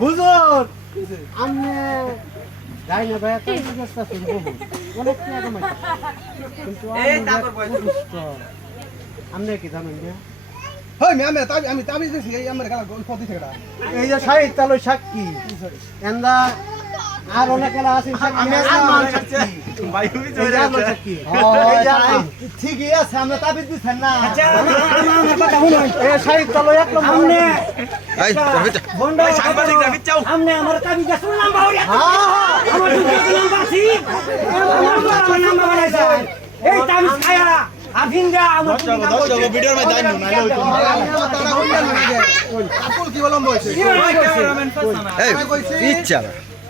হুজুর আমনে যাই না ভাই অনেক কিন্তু আমনে কি জানেন যে আমি তাবিজ দিছি এই আমার গালা কত টাকা এই যে সাহিত্য তালো সাক্ষী এন্দা আর অনেক এলা আছে আমি সাক্ষী ভাই তুমি চলে যাচ্ছে ঠিকই আছে আমরা তাবিজ দিছেন না আচ্ছা আমার কথা শুনুন এই সাহিত্য তালো এক নম্বর আমনে এই বন্ডা সাংবাদিক তাবিজ চাও আমনে আমার তাবিজ শুনলাম বাউরিয়া আমার দুটো নাম্বার আছে আমার নাম্বার বানাইছে এই তাবিজ খায়া আফিন্দা আমার ভিডিওর মধ্যে দাইন না তারা হইয়া লাগে আপুল কি বলম বইছে ক্যামেরাম্যান ফাসানা এই ইচ্ছা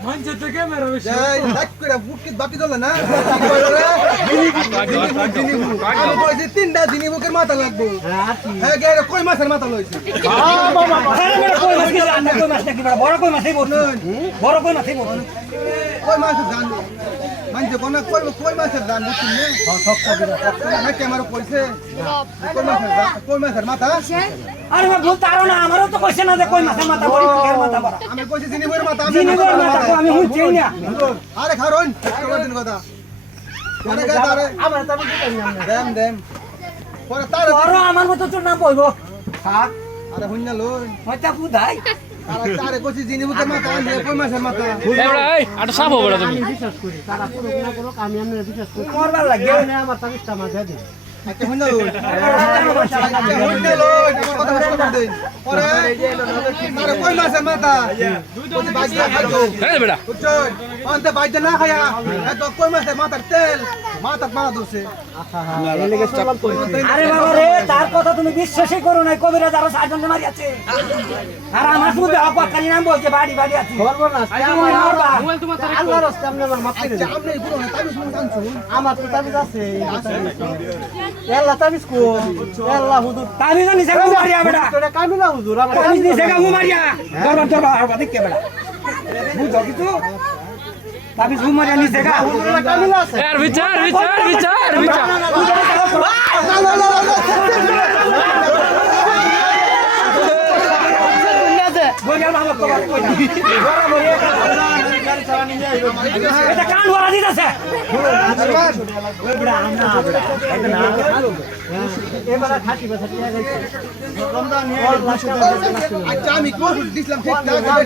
মঞ্চে তো ক্যামেরা বসে এই লাইক করে বুকিট বাকি দলে না আমি কইছি তিনটা দিনই বুকের মাথা লাগবো হ্যাঁ গে কই মাছের মাথা লইছে বাবা কই মাছ কি জানা কই মাছ নাকি বড় কই মাছই বলুন বড় কই মাছই বলুন কই মাছের জান মানছে কোন কই মাছের জান বুঝছিস না সবটা দিরা না ক্যামেরা কইছে কই মাছের মাথা আরে বাবা ভুল তারো না আমারও তো কইছে না যে কই মাছের মাথা বড় কিসের মাথা বড় আমি কইছি জিনিবর মাথা জিনিবর মাথা আমি হুঁচি না আরে খারুন দিন কথা পরে গা তারে আমার তাবে দিতেন না দেম পরে তারে বড় আমার মতো তোর নাম কইবো থাক আরে হইনা লই হইতা বুঝাই তারে কইছি জিনিবর মাথা আনবে কই মাছের মাথা এই আটা সাপ হবে না তুমি আমি বিশ্বাস করি তারা কোনো না কোনো আমি আমনে বিশ্বাস করি মরবার লাগে না আমার তাবিজটা মাঝে দিন আচ্ছা হইনা লই হইনা লই কথা বস করে দেই পরে তারে কই মাছের মাথা কইছি বাইজা খাইতো এই বেটা বুঝছই অন্তে বাইজা না খায়া এত কই মাছের মাথার তেল মাথা মারা দছে এই লেগে সবাল কইছি আরে বাবা রে তার কথা তুমি বিশ্বাসই করো না কবিরাজ আরো 6 জন মারি আছে আর আমার শুধু অপকারী নাম বলছে বাড়ি বাড়ি আছে বলবো না মোবাইল তোমার আল্লাহর রাস্তায় আপনি আমার মাফ করে দেন আপনি পুরো তাবিজ মন জানছুন আমার তো তাবিজ আছে আল্লাহ তাবিজ কো আল্লাহ হুজুর তাবিজ নিছে গো মারিয়া বেটা তোরা কামিলা হুজুর আমার তাবিজ নিছে গো মারিয়া দরবার আর দেখকে বেটা বুঝো কিছু তাবিজ মারিয়া নিছে গা হুজুর কামিলা আছে এর বিচার বইয়ার বাবা কই বড় এটা কান ওরা দিতেছে এবারে 30 বছর দিয়ে গেছে রমজান আচ্ছা আমি কোন দিছিলাম ঠিক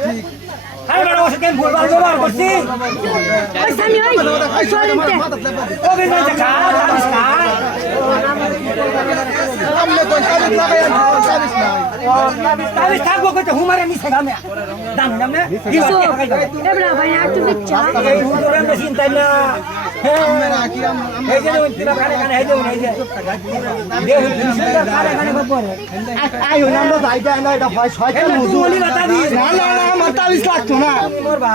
ঠিক আরে বড় ওসে কেন ভুলভাল ব্যবহার করছি ওই সানি ওই সরিতে কবে না দেখা তাবিজ না আমনে কোন তাবিজ লাগাই তাবিজ নাই তাবিজ থাকবো কইতে হুমারে নিছে গামে দাম দামে কিছু এবড়া ভাই আর তুমি চা এই হুজুরের না চিন্তা না আমরা কি এই যে তিলা কানে কানে এই যে এই যে দেহ তিলা কানে কানে বপরে আই হই আমরা যাইবা না এটা হয় শয়তান হুজুর না না আমার তাবিজ লাগতো না মরবা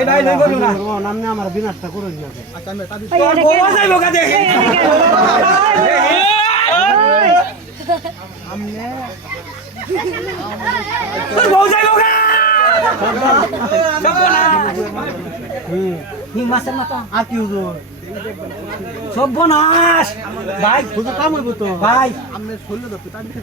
এই ভাই লই বলু না নামনে আমার বিনাশটা করে দিয়াছে আচ্ছা আমি তাবিজ গোয়া যাইবো কা দেখে আমনে তোর বউ যাইবো কা মাছের মতো আর কি হুজুর সর্বনাশ ভাই হুজুর কাম হইব তো ভাই আমনে শরীরে তো তাবিজ